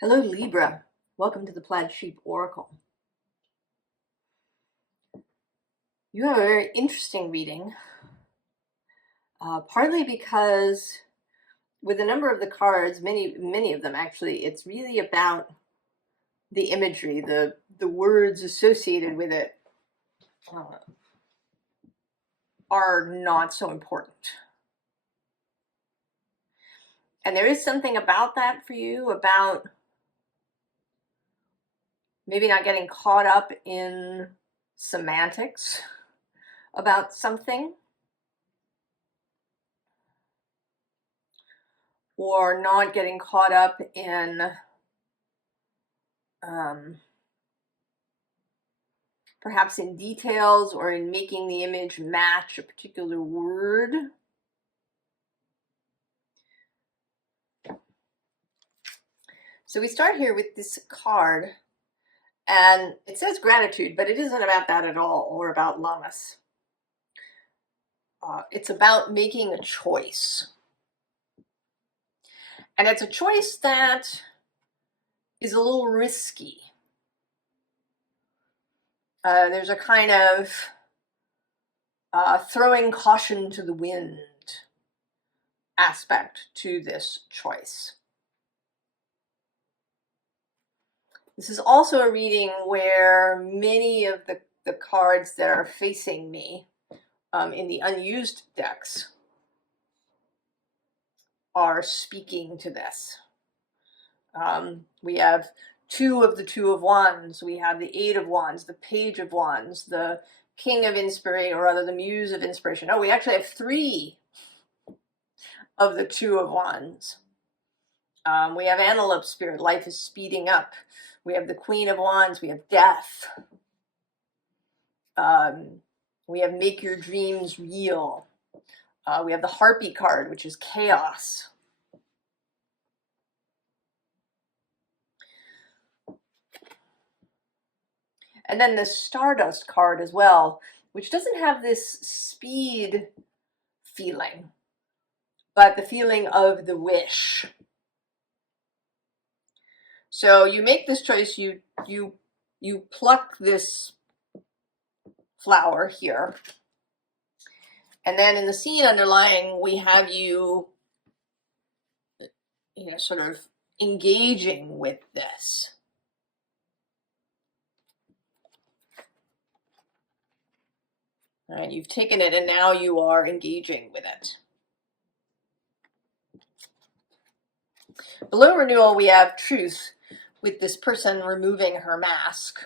Hello, Libra. Welcome to the Plaid Sheep Oracle. You have a very interesting reading, partly because with a number of the cards, many of them actually, it's really about the imagery, the words associated with it are not so important. And there is something about that for you, about maybe not getting caught up in semantics about something, or not getting caught up in perhaps in details or in making the image match a particular word. So we start here with this card, and it says gratitude, but it isn't about that at all, or about lamas. It's about making a choice. And it's a choice that is a little risky. There's a kind of throwing caution to the wind aspect to this choice. This is also a reading where many of the cards that are facing me in the unused decks are speaking to this. We have two of the Two of Wands, we have the Eight of Wands, the Page of Wands, the King of Inspiration, or rather the Muse of Inspiration. Oh, we actually have three of the Two of Wands. We have Antelope Spirit, life is speeding up. We have the Queen of Wands, we have death. We have make your dreams real. We have the Harpy card, which is chaos. And then the Stardust card as well, which doesn't have this speed feeling, but the feeling of the wish. So you make this choice, you pluck this flower here, and then in the scene underlying, we have you sort of engaging with this. All right, you've taken it and now you are engaging with it. Below renewal, we have truth, with this person removing her mask.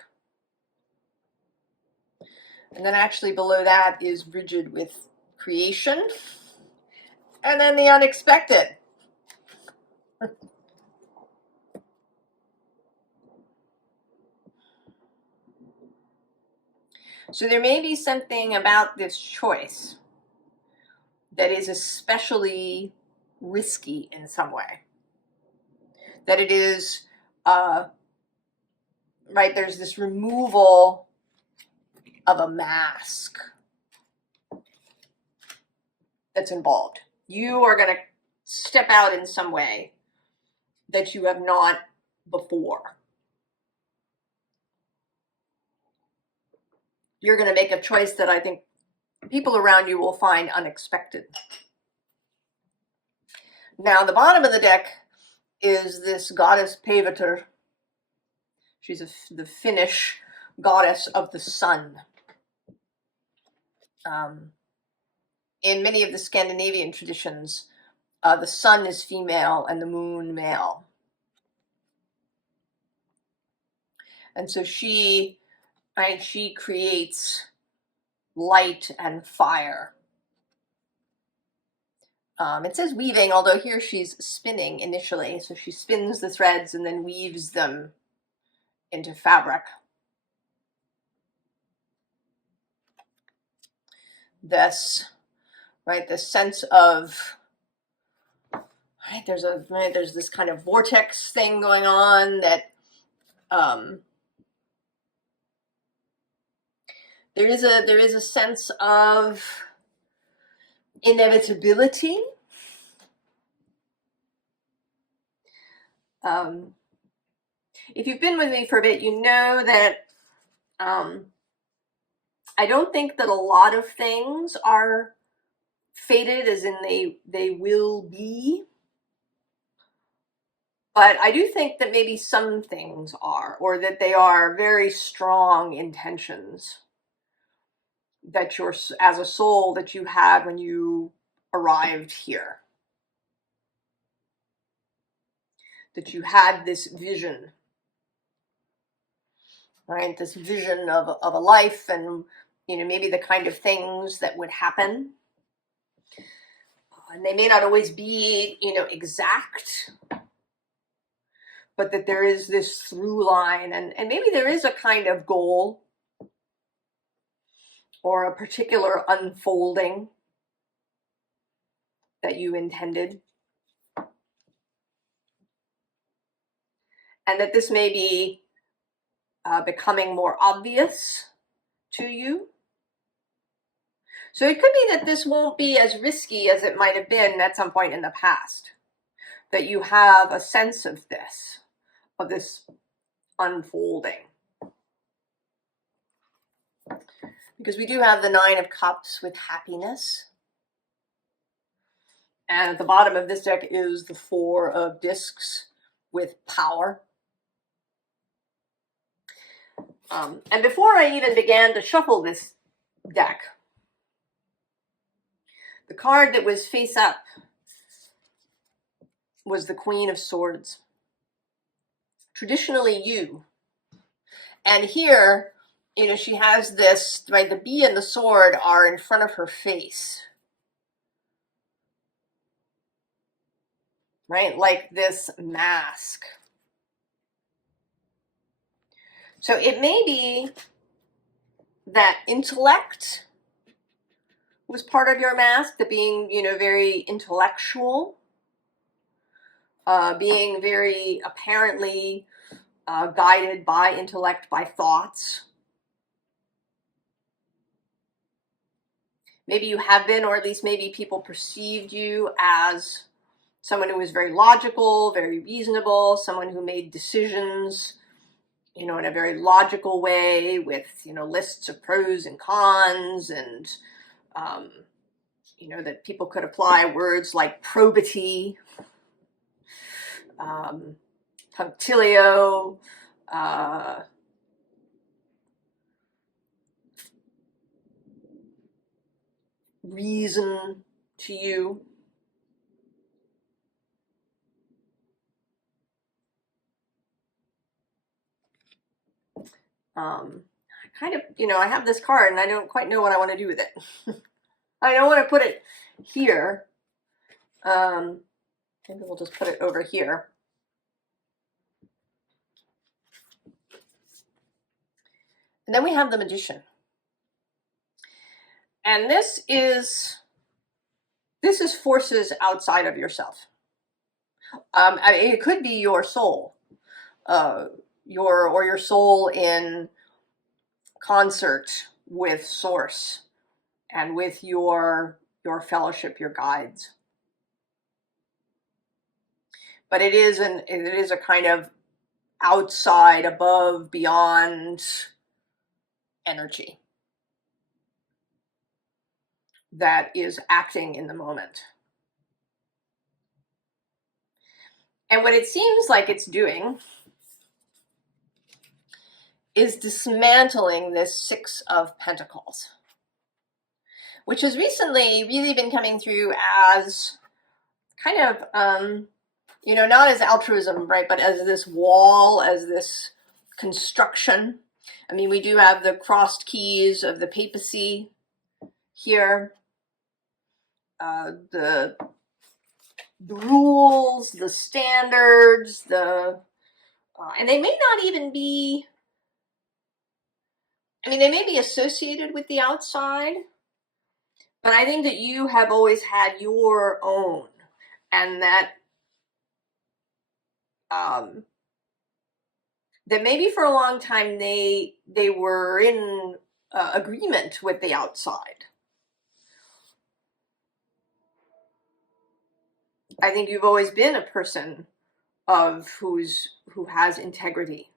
And then actually below that is rigid with creation. And then the unexpected. So there may be something about this choice that is especially risky in some way. That it is, right, there's this removal of a mask that's involved. You are going to step out in some way that you have not before. You're going to make a choice that I think people around you will find unexpected. Now, the bottom of the deck is this goddess Päivätär. She's the Finnish goddess of the sun. In many of the Scandinavian traditions, the sun is female and the moon male. And so she creates light and fire. It says weaving, although here she's spinning initially. So she spins the threads and then weaves them into fabric. This sense of, there's this kind of vortex thing going on that there is a sense of inevitability. if you've been with me for a bit, you know that I don't think that a lot of things are fated, as in they will be. But I do think that maybe some things are, or that they are very strong intentions that you're, as a soul, that you had when you arrived here. That you had this vision, right? This vision of a life, and, you know, maybe the kind of things that would happen. And they may not always be, you know, exact, but that there is this through line, and maybe there is a kind of goal or a particular unfolding that you intended. And that this may be becoming more obvious to you. So it could be that this won't be as risky as it might have been at some point in the past. That you have a sense of this unfolding. Because we do have the Nine of Cups with happiness. And at the bottom of this deck is the Four of Discs with power. And before I even began to shuffle this deck, the card that was face up was the Queen of Swords. Traditionally you. And here, you know, she has this, right, the bee and the sword are in front of her face. Right, like this mask. So it may be that intellect was part of your mask, that being, you know, very intellectual, being very apparently guided by intellect, by thoughts. Maybe you have been, or at least maybe people perceived you as someone who was very logical, very reasonable, someone who made decisions, you know, in a very logical way with, you know, lists of pros and cons, and, you know, that people could apply words like probity, punctilio, reason to you. Kind of, you know, I have this card and I don't quite know what I want to do with it. I don't want to put it here. Maybe we'll just put it over here. And then we have the Magician. And this is forces outside of yourself. I mean, it could be your soul, your soul in concert with Source and with your fellowship, your guides. But it is a kind of outside, above, beyond energy that is acting in the moment. And what it seems like it's doing is dismantling this Six of Pentacles, which has recently really been coming through as kind of, you know, not as altruism, right, but as this wall, as this construction. I mean, we do have the crossed keys of the papacy here. The rules, the standards, and they may not even be, I mean, they may be associated with the outside, but I think that you have always had your own, and that that maybe for a long time they were in agreement with the outside. I think you've always been a person of who has integrity,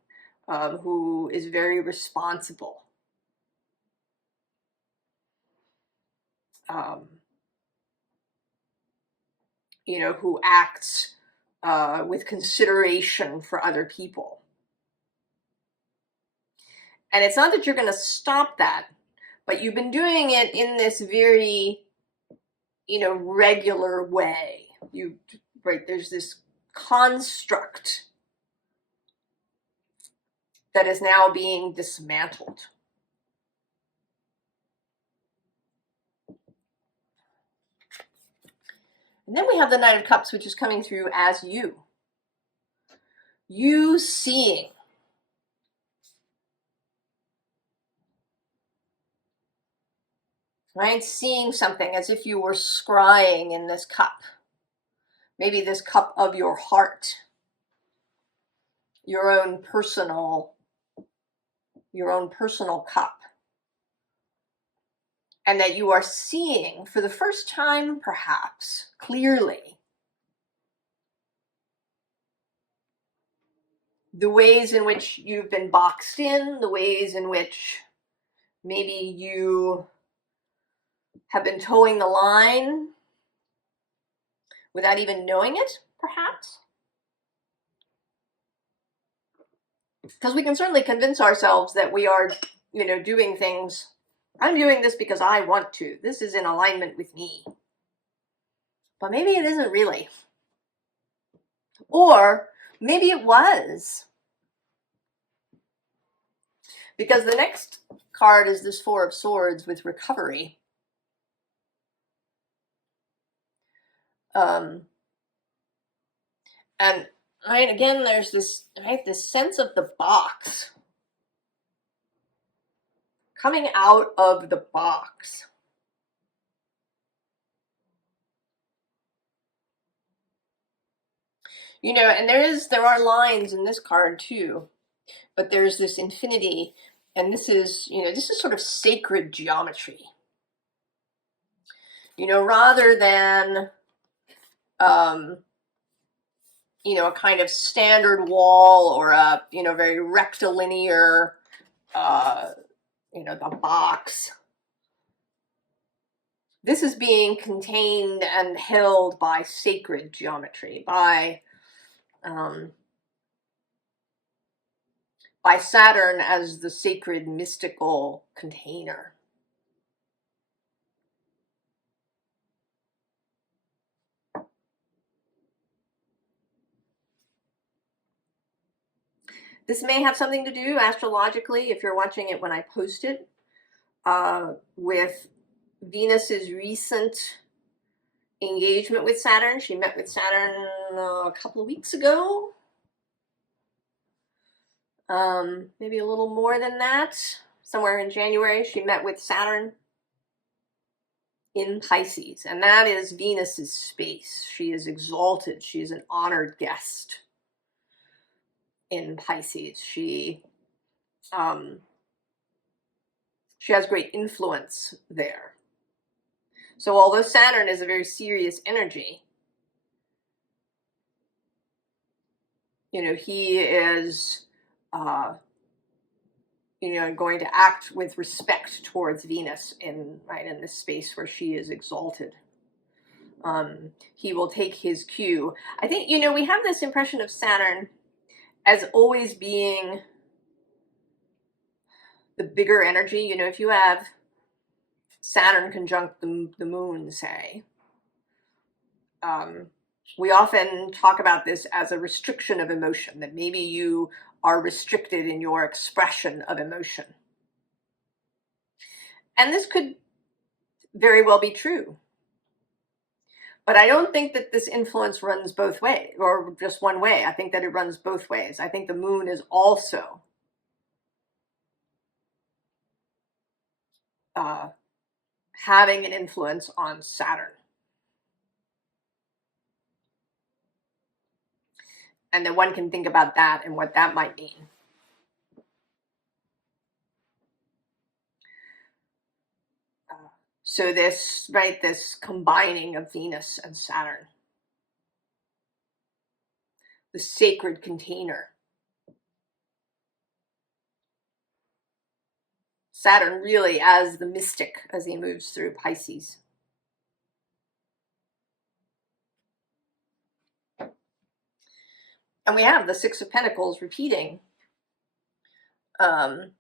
who is very responsible. You know, who acts with consideration for other people. And it's not that you're going to stop that, but you've been doing it in this very, you know, regular way. Right, there's this construct that is now being dismantled. And then we have the Knight of Cups, which is coming through as you. You seeing. Right? Seeing something as if you were scrying in this cup. Maybe this cup of your heart. Your own personal cup. And that you are seeing for the first time, perhaps, clearly, the ways in which you've been boxed in, the ways in which maybe you have been towing the line without even knowing it, perhaps. Because we can certainly convince ourselves that we are, you know, doing things. I'm doing this because I want to. This is in alignment with me. But maybe it isn't really. Or maybe it was. Because the next card is this Four of Swords with recovery. And right, again, there's this, right, this sense of the box. Coming out of the box. You know, and there are lines in this card too, but there's this infinity, and this is, you know, this is sort of sacred geometry. You know, rather than, you know, a kind of standard wall or a, you know, very rectilinear, you know, the box. This is being contained and held by sacred geometry, by Saturn as the sacred mystical container. This may have something to do astrologically, if you're watching it when I post it, with Venus's recent engagement with Saturn. She met with Saturn a couple of weeks ago. Maybe a little more than that. Somewhere in January, she met with Saturn in Pisces. And that is Venus's space. She is exalted. She is an honored guest in Pisces. She has great influence there. So although Saturn is a very serious energy, you know, he is, you know, going to act with respect towards Venus in this space where she is exalted. He will take his cue. I think, you know, we have this impression of Saturn as always being the bigger energy. You know, if you have Saturn conjunct the moon, say, we often talk about this as a restriction of emotion, that maybe you are restricted in your expression of emotion. And this could very well be true. But I don't think that this influence runs both ways, or just one way. I think that it runs both ways. I think the moon is also having an influence on Saturn. And then one can think about that and what that might mean. So this, right, this combining of Venus and Saturn. the sacred container. Saturn really as the mystic as he moves through Pisces. And we have the Six of Pentacles repeating, you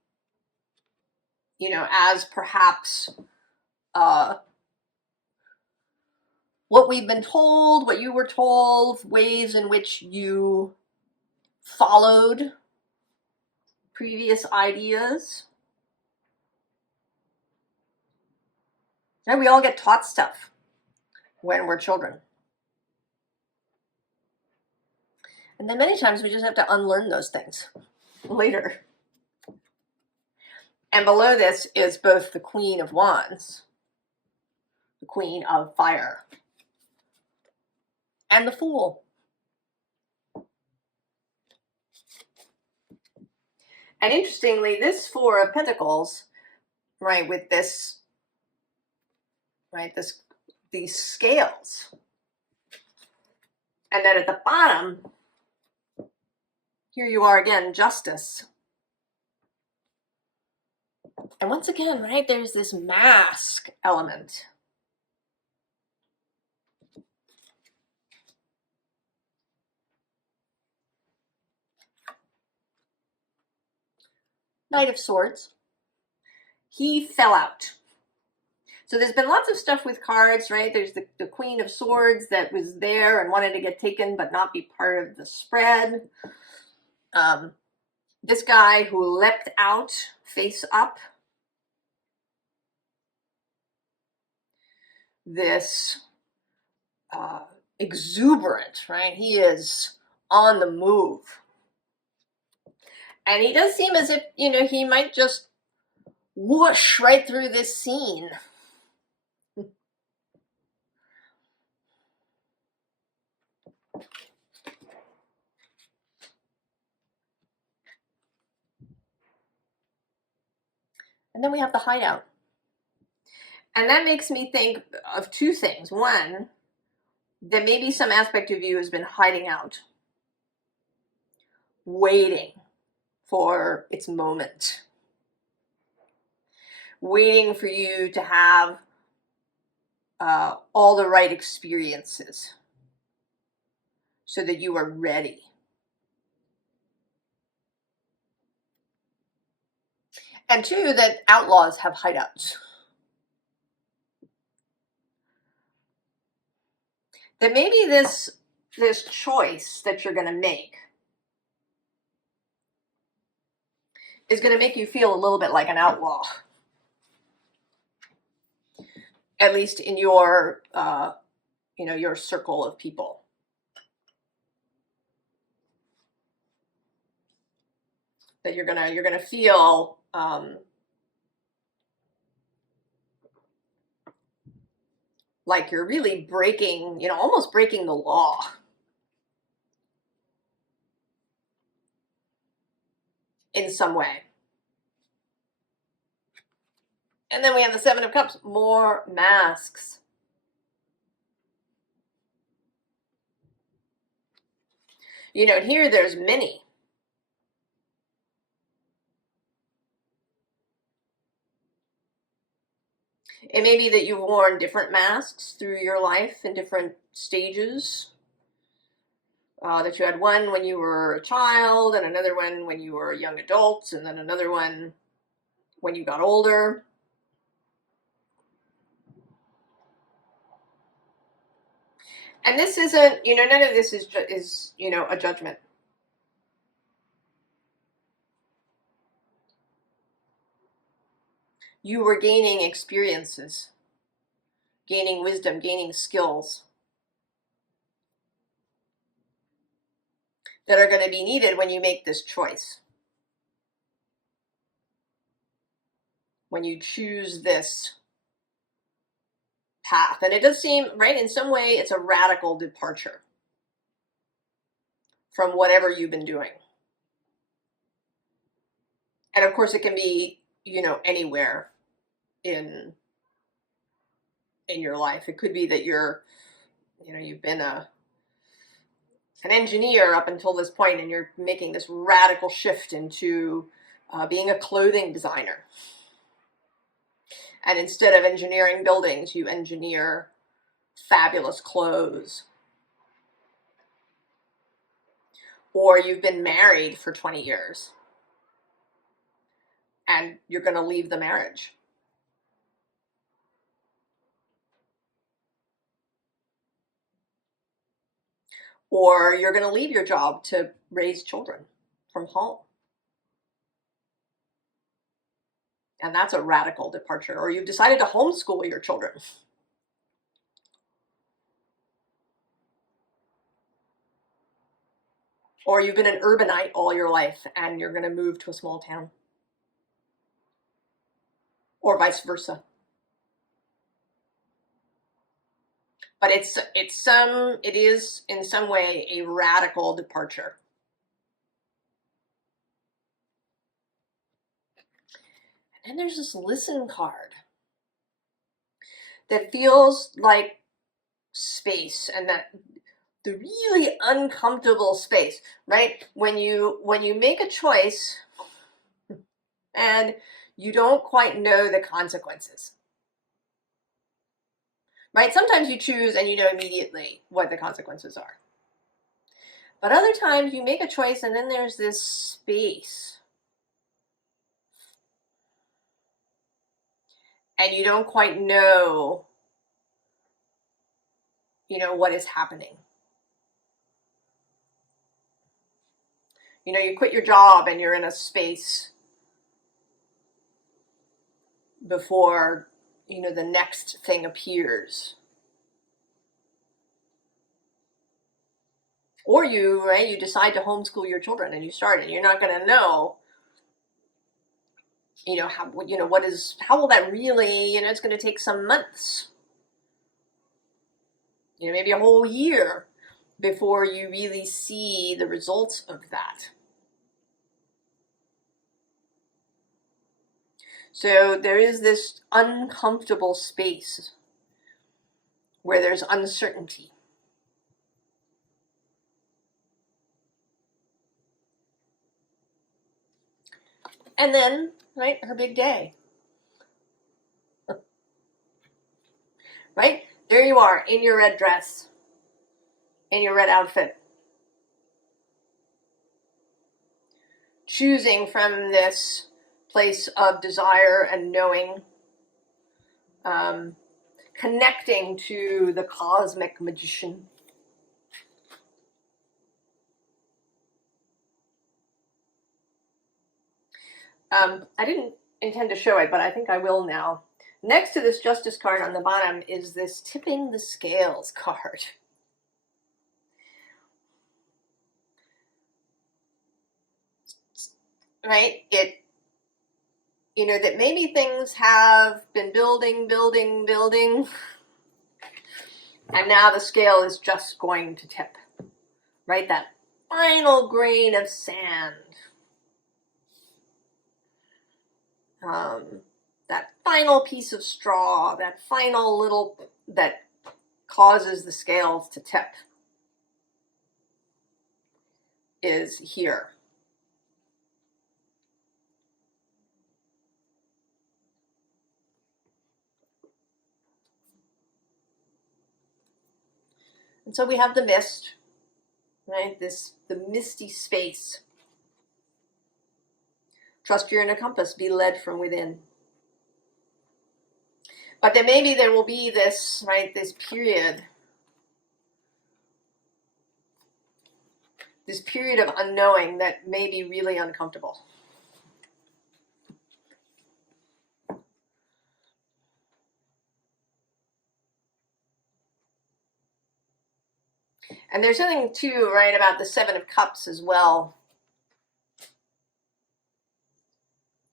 know, as perhaps what we've been told, what you were told, ways in which you followed previous ideas. And we all get taught stuff when we're children. And then many times we just have to unlearn those things later. And below this is both the Queen of Wands, the Queen of Fire, and the Fool. And interestingly, this Four of Pentacles, right, with this, right, these scales. And then at the bottom, here you are again, Justice. And once again, right, there's this mask element. Knight of Swords. He fell out. So there's been lots of stuff with cards, right? There's the Queen of Swords that was there and wanted to get taken but not be part of the spread. This guy who leapt out face up. This exuberant, right? He is on the move. And he does seem as if, you know, he might just whoosh right through this scene. And then we have the Hideout. And that makes me think of two things. One, that maybe some aspect of you has been hiding out, waiting for its moment, waiting for you to have all the right experiences so that you are ready. And two, that outlaws have hideouts. That maybe this choice that you're going to make is going to make you feel a little bit like an outlaw. At least in your, you know, your circle of people. That you're gonna feel like you're really breaking, you know, almost breaking the law. In some way. And then we have the Seven of Cups, more masks. You know, here there's many. It may be that you've worn different masks through your life in different stages. That you had one when you were a child, and another one when you were a young adult, and then another one when you got older. And this isn't, you know, none of this is, you know, a judgment. You were gaining experiences, gaining wisdom, gaining skills that are going to be needed when you make this choice. When you choose this path. And it does seem, right, in some way it's a radical departure from whatever you've been doing. And of course it can be, you know, anywhere in your life. It could be that you're, you know, you've been a an engineer up until this point, and you're making this radical shift into being a clothing designer. And instead of engineering buildings, you engineer fabulous clothes. Or you've been married for 20 years and you're going to leave the marriage. Or you're going to leave your job to raise children from home. And that's a radical departure. Or you've decided to homeschool your children. Or you've been an urbanite all your life and you're going to move to a small town. Or vice versa. But it is in some way a radical departure. And then there's this listen card that feels like space, and that the really uncomfortable space, right? When you make a choice and you don't quite know the consequences. Right? Sometimes you choose and you know immediately what the consequences are. But other times you make a choice and then there's this space. And you don't quite know, what is happening. You quit your job and you're in a space before, the next thing appears. Or you decide to homeschool your children and you start it. You're not going to know, how will that really, it's going to take some months, maybe a whole year before you really see the results of that. So there is this uncomfortable space where there's uncertainty. And then, right, her big day. Right? There you are in your red dress, in your red outfit. Choosing from this place of desire and knowing, connecting to the cosmic magician. I didn't intend to show it, but I think I will now. Next to this Justice card on the bottom is this Tipping the Scales card. Right? That maybe things have been building, and now the scale is just going to tip. Right? That final grain of sand. That final piece of straw, that final little, that causes the scales to tip, is here. And so we have the mist, right? The misty space. Trust your inner compass, be led from within. But then maybe there will be this, right, this period of unknowing that may be really uncomfortable. And there's something too, right, about the Seven of Cups as well.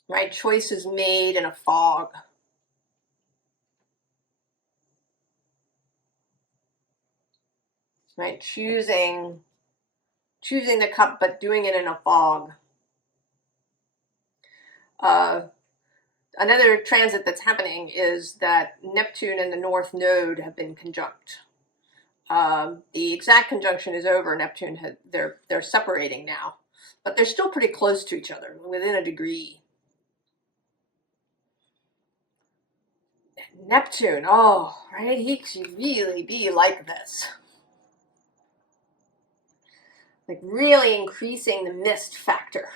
Right, choices made in a fog. Right, choosing the cup, but doing it in a fog. Another transit that's happening is that Neptune and the North Node have been conjunct. The exact conjunction is over. Neptune they're separating now, but they're still pretty close to each other, within a degree. Neptune, oh, right, he could really be like this. Like really increasing the mist factor.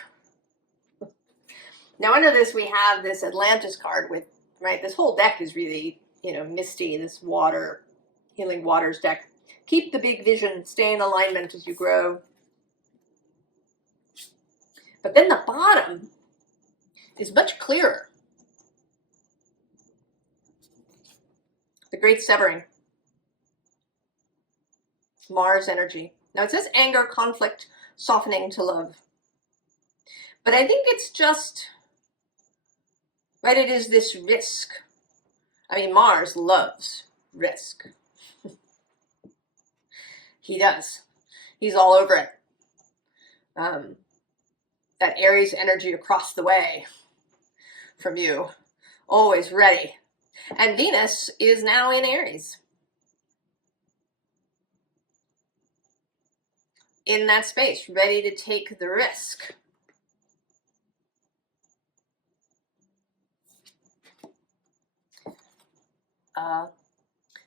Now under this we have this Atlantis card with, right, this whole deck is really, you know, misty, this water, healing waters deck. Keep the big vision, stay in alignment as you grow. But then the bottom is much clearer. The great severing. Mars energy. Now it says anger, conflict, softening to love. But I think it's just, right, it is this risk. I mean, Mars loves risk. He does. He's all over it. That Aries energy across the way from you, always ready. And Venus is now in Aries. In that space, ready to take the risk. It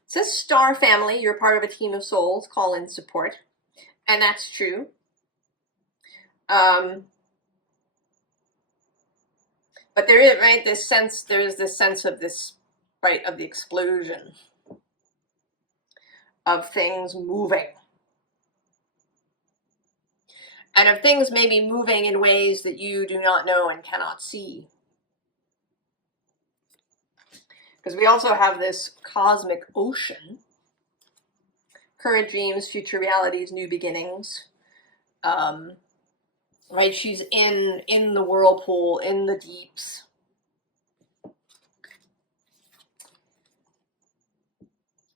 says star family, you're part of a team of souls, call in support. And that's true. But there is, right, this sense, there's this sense of this, right, of the explosion of things moving. And of things maybe moving in ways that you do not know and cannot see. Because we also have this cosmic ocean. Current dreams, future realities, new beginnings. Right, she's in the whirlpool, in the deeps.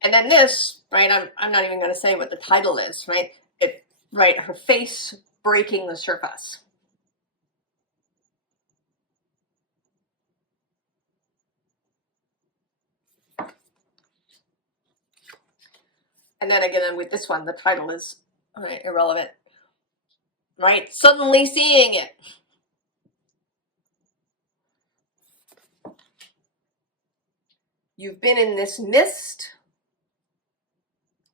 And then this, right, I'm not even going to say what the title is, right? Right, her face breaking the surface. And then again, with this one, the title is, right, irrelevant. Right, suddenly seeing it. You've been in this mist,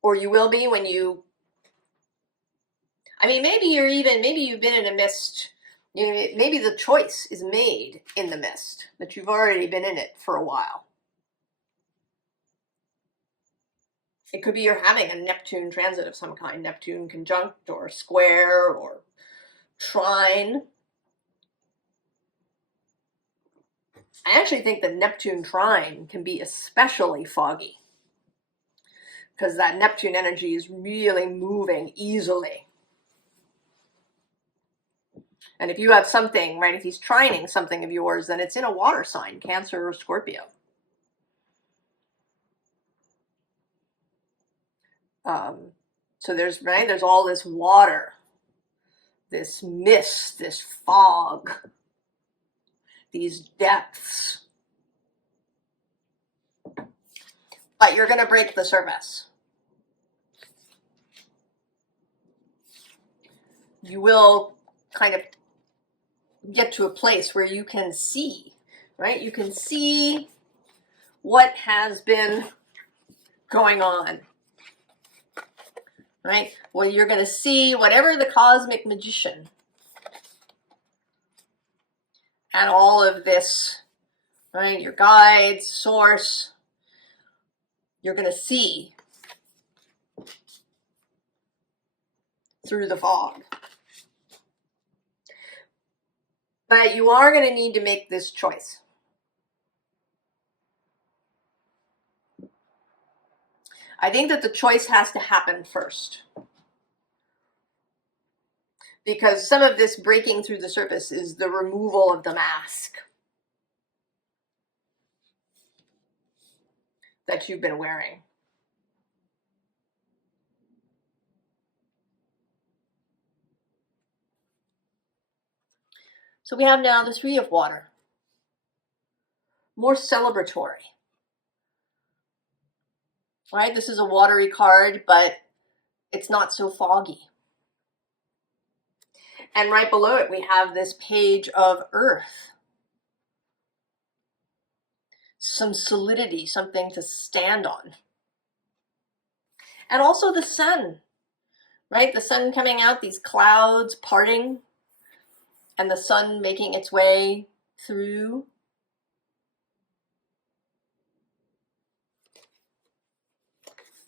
or you will be when you, I mean, maybe you've been in a mist, you know, maybe the choice is made in the mist, that you've already been in it for a while. It could be you're having a Neptune transit of some kind, Neptune conjunct or square or trine. I actually think that Neptune trine can be especially foggy because that Neptune energy is really moving easily. And if you have something, right, if he's trining something of yours, then it's in a water sign, Cancer or Scorpio. So there's all this water, this mist, this fog, these depths. But you're going to break the surface. You will kind of get to a place where you can see, right? You can see what has been going on, right? Well, you're going to see whatever the cosmic magician and all of this, right? Your guides, source, you're going to see through the fog. But you are going to need to make this choice. I think that the choice has to happen first. Because some of this breaking through the surface is the removal of the mask that you've been wearing. So we have now the Three of Water. More celebratory. Right? This is a watery card, but it's not so foggy. And right below it, we have this page of earth. Some solidity, something to stand on. And also the sun, right? The sun coming out, these clouds parting, and the sun making its way through.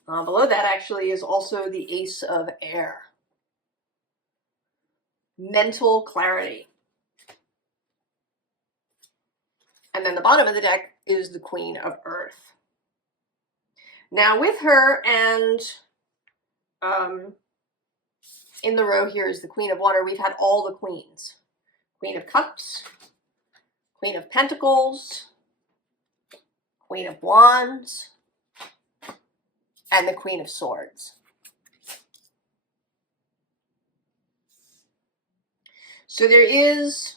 Below that actually is also the Ace of Air. Mental clarity. And then the bottom of the deck is the Queen of Earth. Now with her and in the row here is the Queen of Water. We've had all the queens. Queen of Cups, Queen of Pentacles, Queen of Wands, and the Queen of Swords. So there is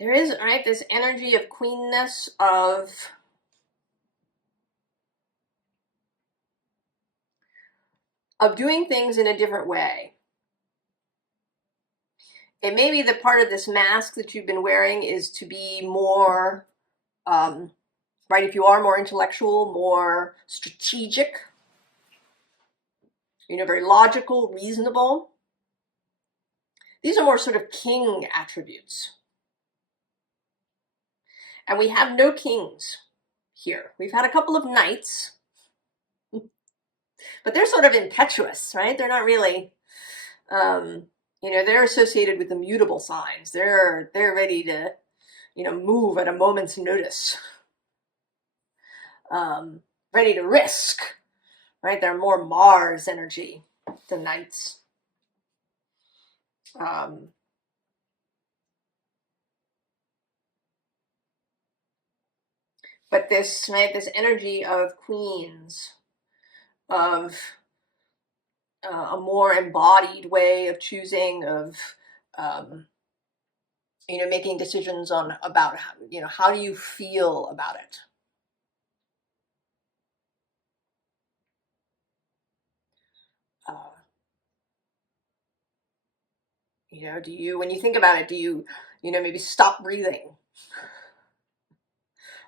right, this energy of queenness, of doing things in a different way. It may be that part of this mask that you've been wearing is to be more, right, if you are more intellectual, more strategic, you know, very logical, reasonable. These are more sort of king attributes. And we have no kings here. We've had a couple of knights, but they're sort of impetuous, right? They're not really, you know, they're associated with the mutable signs. They're ready to, you know, move at a moment's notice. Ready to risk, right? They're more Mars energy than knights. But this, right, this energy of queens, of a more embodied way of choosing, of you know, making decisions on about how, you know, how do you feel about it? You know, do you, when you think about it, do you, you know, maybe stop breathing?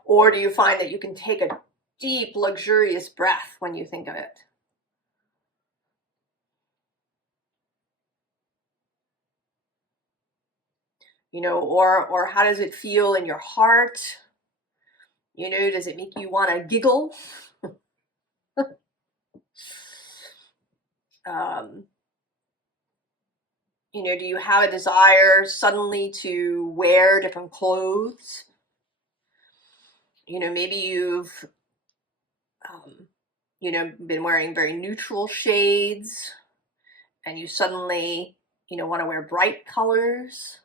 Or do you find that you can take a deep, luxurious breath when you think of it? You know, or how does it feel in your heart? You know, does it make you want to giggle? You know, do you have a desire suddenly to wear different clothes? You know, maybe you've, you know, been wearing very neutral shades and you suddenly, you know, want to wear bright colors.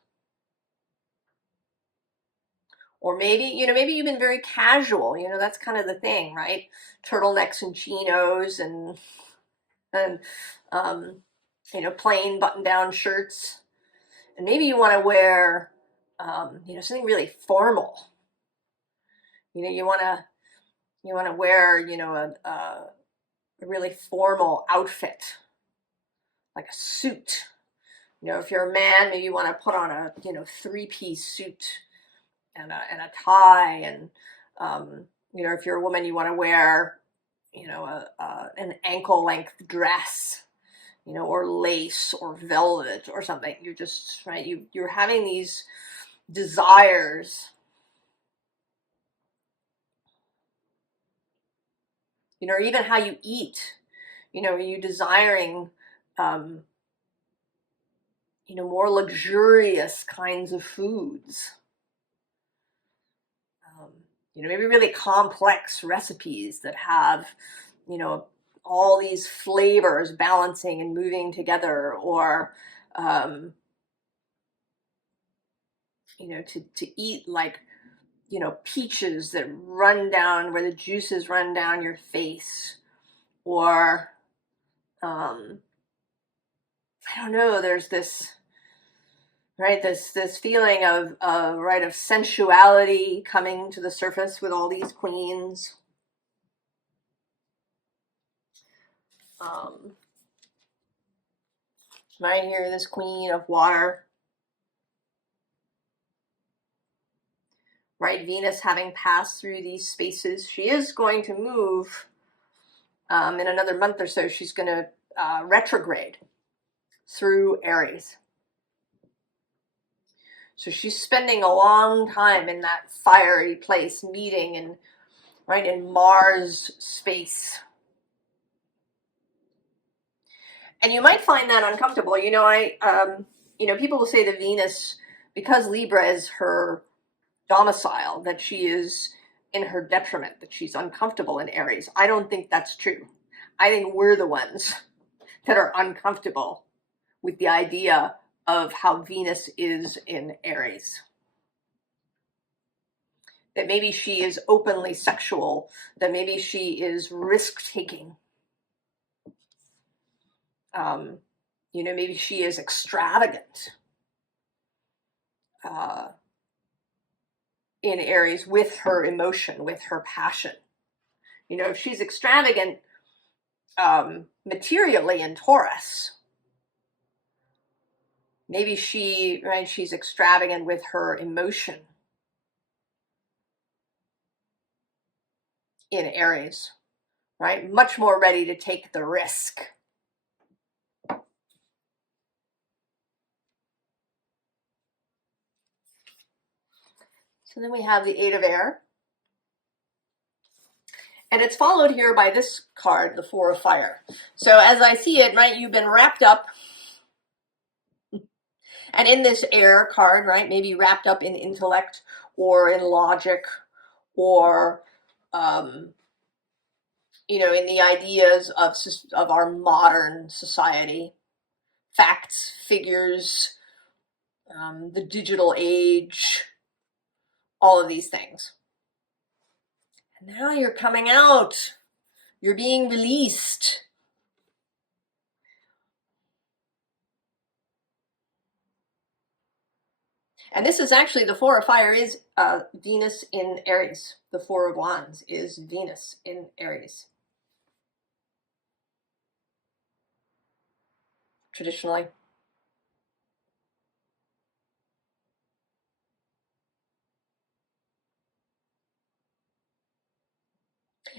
Or maybe, you know, maybe you've been very casual, you know, that's kind of the thing, right? Turtlenecks and chinos and you know, plain button-down shirts. And maybe you want to wear, you know, something really formal. You know, you want to wear, you know, a really formal outfit, like a suit. You know, if you're a man, maybe you want to put on a, you know, three-piece suit and a tie, and you know, if you're a woman, you want to wear, you know, an ankle-length dress, you know, or lace or velvet or something. You're just, right, you're having these desires, you know, or even how you eat. You know, are you desiring, you know, more luxurious kinds of foods? You know, maybe really complex recipes that have, you know, all these flavors balancing and moving together, or, you know, to eat like, you know, peaches that run down, where the juices run down your face, or, I don't know, there's this, right? This feeling of right, of sensuality coming to the surface with all these queens. Right here, this queen of water. Right, Venus having passed through these spaces. She is going to move in another month or so. She's going to retrograde through Aries. So she's spending a long time in that fiery place, meeting in, right, in Mars space. And you might find that uncomfortable. You know, people will say that Venus, because Libra is her domicile, that she is in her detriment, that she's uncomfortable in Aries. I don't think that's true. I think we're the ones that are uncomfortable with the idea of how Venus is in Aries. That maybe she is openly sexual, that maybe she is risk-taking. You know, maybe she is extravagant in Aries with her emotion, with her passion. You know, if she's extravagant materially in Taurus, maybe she's extravagant with her emotion in Aries, right? Much more ready to take the risk. So then we have the Eight of Air. And it's followed here by this card, the Four of Fire. So as I see it, right, you've been wrapped up. And in this air card, right, maybe wrapped up in intellect or in logic or, you know, in the ideas of our modern society. Facts, figures, the digital age, all of these things. And now you're coming out. You're being released. And this is actually, the Four of Fire is Venus in Aries. The Four of Wands is Venus in Aries. Traditionally.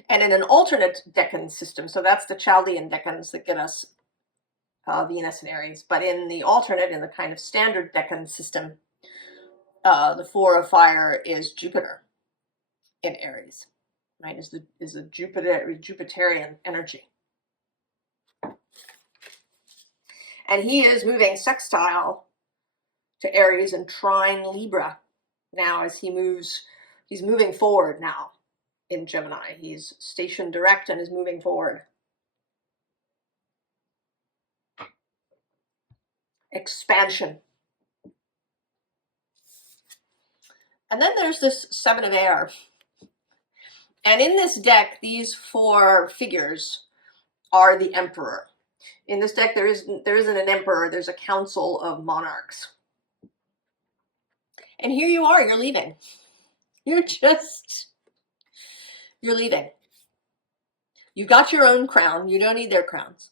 And in an alternate decan system, so that's the Chaldean decans that get us Venus in Aries, but in the alternate, in the kind of standard decan system, the Four of Fire is Jupiter in Aries, right? Is a Jupiterian energy. And he is moving sextile to Aries and trine Libra now as he's moving forward now in Gemini. He's stationed direct and is moving forward. Expansion. And then there's this Seven of Air. And in this deck, these four figures are the Emperor. In this deck, there isn't an Emperor, there's a council of monarchs. And here you are, you're leaving. You're leaving. You got your own crown, you don't need their crowns.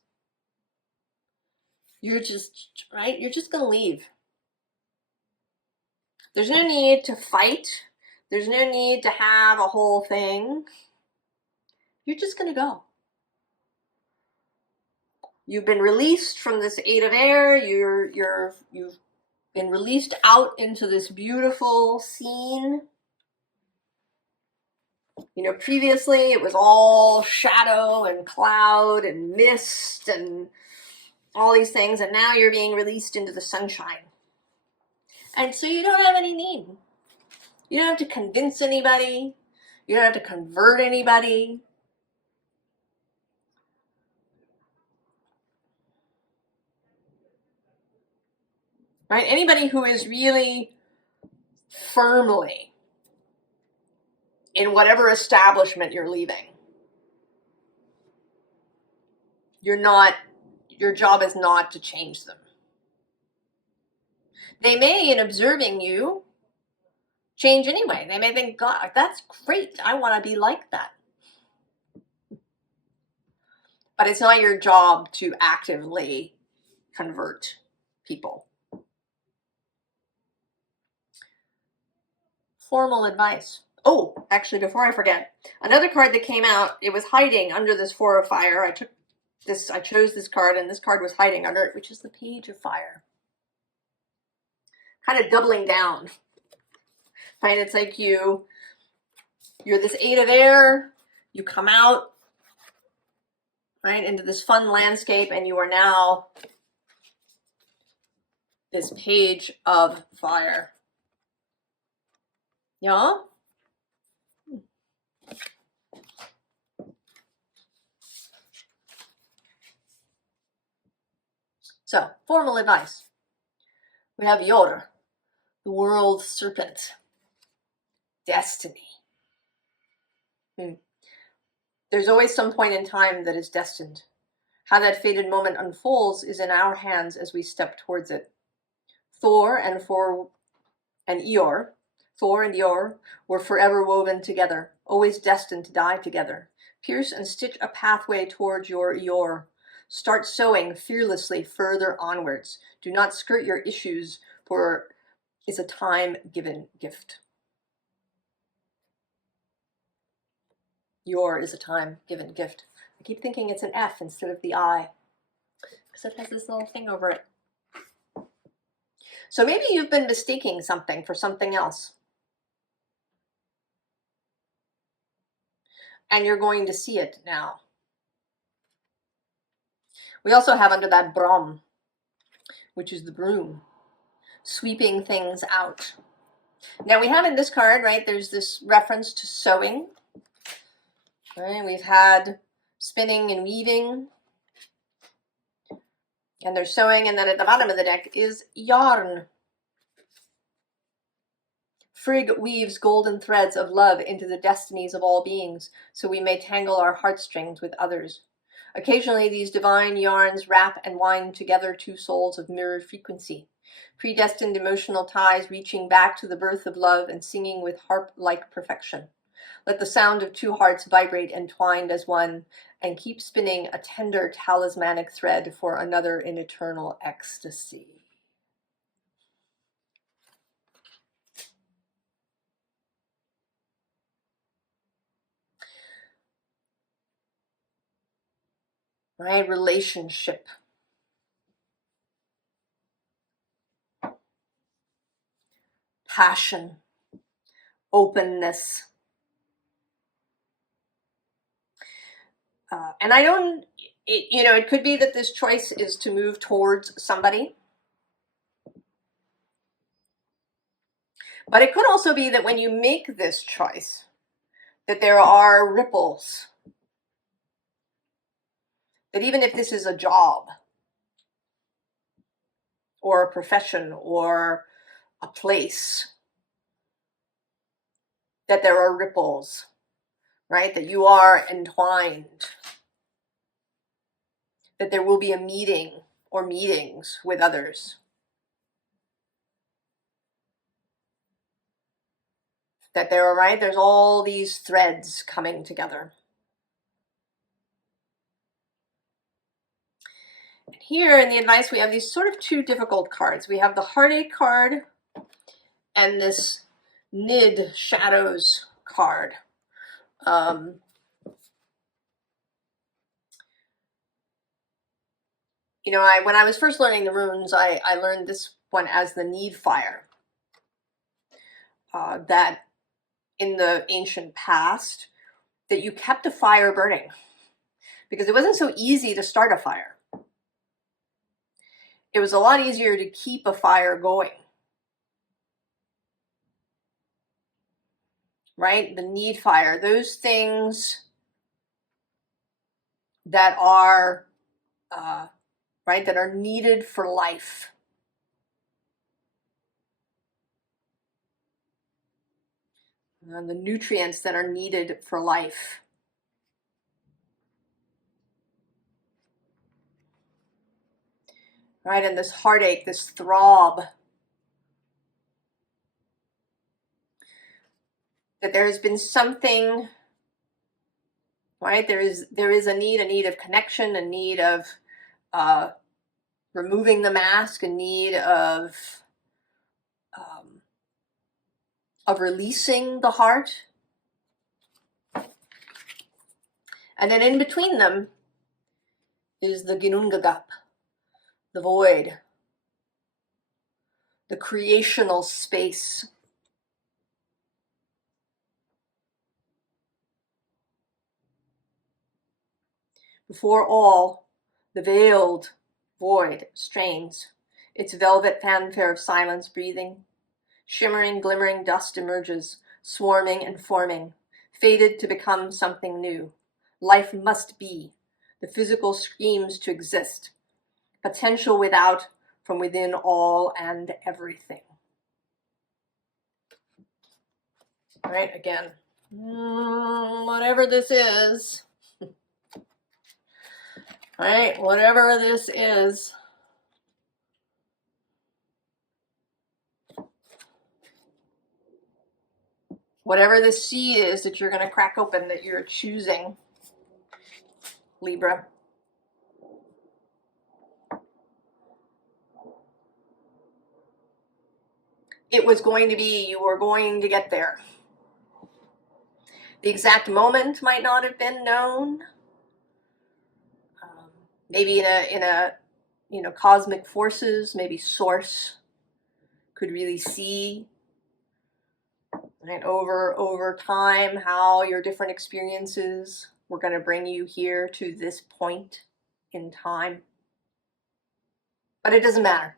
You're just, right? You're just gonna leave. There's no need to fight. There's no need to have a whole thing. You're just gonna go. You've been released from this Eight of Air. You've been released out into this beautiful scene. You know, previously it was all shadow and cloud and mist and all these things, and now you're being released into the sunshine. And so you don't have any need. You don't have to convince anybody. You don't have to convert anybody. Right? Anybody who is really firmly in whatever establishment you're leaving, your job is not to change them. They may, in observing you, change anyway. They may think, God, that's great. I want to be like that. But it's not your job to actively convert people. Formal advice. Oh, actually, before I forget, another card that came out, it was hiding under this Four of Fire. I chose this card, and this card was hiding under it, which is the Page of Fire. Kind of doubling down. Right? It's like you're this Eight of Air, you come out, right, into this fun landscape, and you are now this Page of Fire. Yeah? So, formal advice. We have Yor, the world serpent. Destiny. There's always some point in time that is destined. How that fated moment unfolds is in our hands as we step towards it. Thor and Eeyore were forever woven together, always destined to die together. Pierce and stitch a pathway towards your Eeyore. Start sowing fearlessly further onwards. Do not skirt your issues, for it's a time-given gift. Your is a time-given gift. I keep thinking it's an F instead of the I, because it has this little thing over it. So maybe you've been mistaking something for something else. And you're going to see it now. We also have under that Brom, which is the broom, sweeping things out. Now we have in this card, right, there's this reference to sewing. Right, we've had spinning and weaving. And there's sewing, and then at the bottom of the deck is yarn. Frigg weaves golden threads of love into the destinies of all beings, so we may tangle our heartstrings with others. Occasionally, these divine yarns wrap and wind together two souls of mirrored frequency, predestined emotional ties reaching back to the birth of love and singing with harp-like perfection. Let the sound of two hearts vibrate entwined as one, and keep spinning a tender talismanic thread for another in eternal ecstasy. Right? Relationship. Passion. Openness. And I don't, it could be that this choice is to move towards somebody. But it could also be that when you make this choice, that there are ripples. That even if this is a job, or a profession, or a place, that there are ripples, right? That you are entwined. That there will be a meeting or meetings with others. That there's all these threads coming together. And here in the advice, we have these sort of two difficult cards. We have the Heartache card and this Nid Shadows card. When I was first learning the runes, I learned this one as the Need Fire. That in the ancient past, that you kept a fire burning because it wasn't so easy to start a fire. It was a lot easier to keep a fire going. Right? The need fire, those things that are, that are needed for life. The nutrients that are needed for life. Right, and this heartache, this throb, that there has been something, right? There is a need of connection, a need of removing the mask, a need of releasing the heart. And then in between them is the Ginungagap, the void, the creational space. Before all, the veiled void strains, its velvet fanfare of silence breathing. Shimmering, glimmering dust emerges, swarming and forming, fated to become something new. Life must be. The physical screams to exist. Potential without, from within all and everything. All right, again. Whatever this is. All right, whatever this is. Whatever this seed is that you're going to crack open, that you're choosing, Libra. It was going to be, you were going to get there. The exact moment might not have been known. Maybe in a cosmic forces, maybe source could really see, right, over time how your different experiences were going to bring you here to this point in time. But it doesn't matter.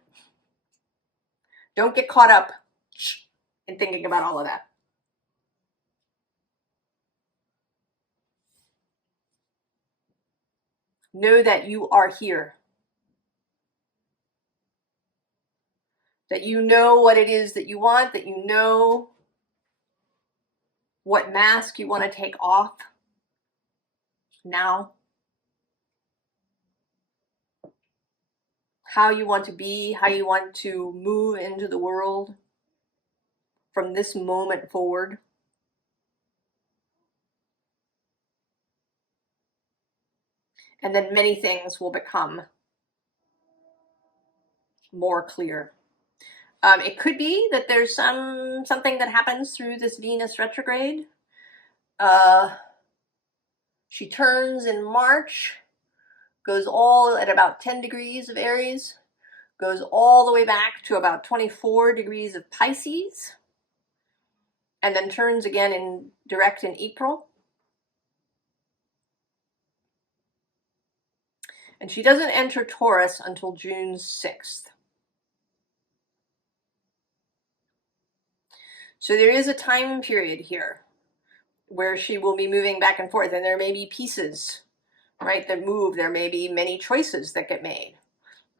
Don't get caught up in thinking about all of that. Know that you are here. That you know what it is that you want, that you know what mask you want to take off now. How you want to be, how you want to move into the world from this moment forward. And then many things will become more clear. It could be that there's something that happens through this Venus retrograde. She turns in March, goes all at about 10 degrees of Aries, goes all the way back to about 24 degrees of Pisces, and then turns again in direct in April. And she doesn't enter Taurus until June 6th. So there is a time period here where she will be moving back and forth, and there may be pieces, right, that move. There may be many choices that get made.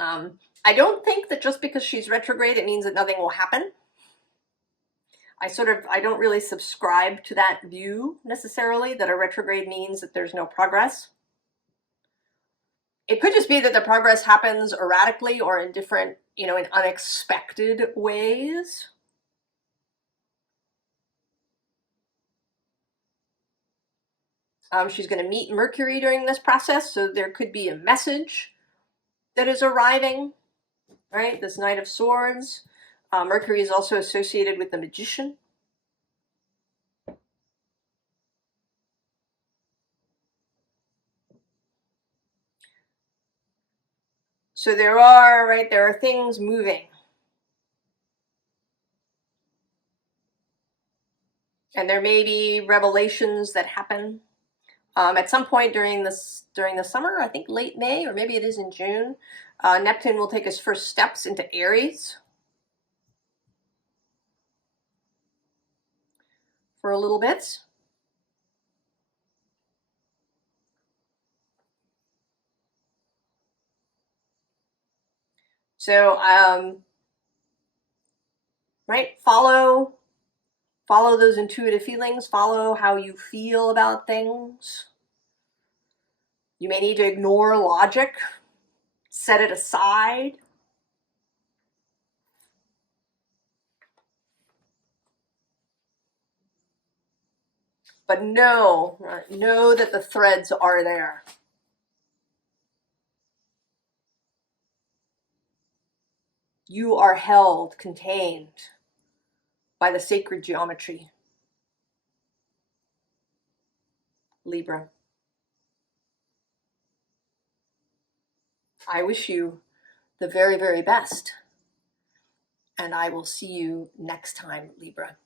I don't think that just because she's retrograde, it means that nothing will happen. I don't really subscribe to that view necessarily, that a retrograde means that there's no progress. It could just be that the progress happens erratically or in different, in unexpected ways. She's going to meet Mercury during this process, so there could be a message that is arriving, right? This Knight of Swords. Mercury is also associated with the Magician. So there are things moving. And there may be revelations that happen at some point during the summer, I think late May, or maybe it is in June. Neptune will take his first steps into Aries for a little bit. So, right, follow those intuitive feelings, follow how you feel about things. You may need to ignore logic, set it aside. But know that the threads are there. You are held, contained by the sacred geometry. Libra. I wish you the very, very best. And I will see you next time, Libra.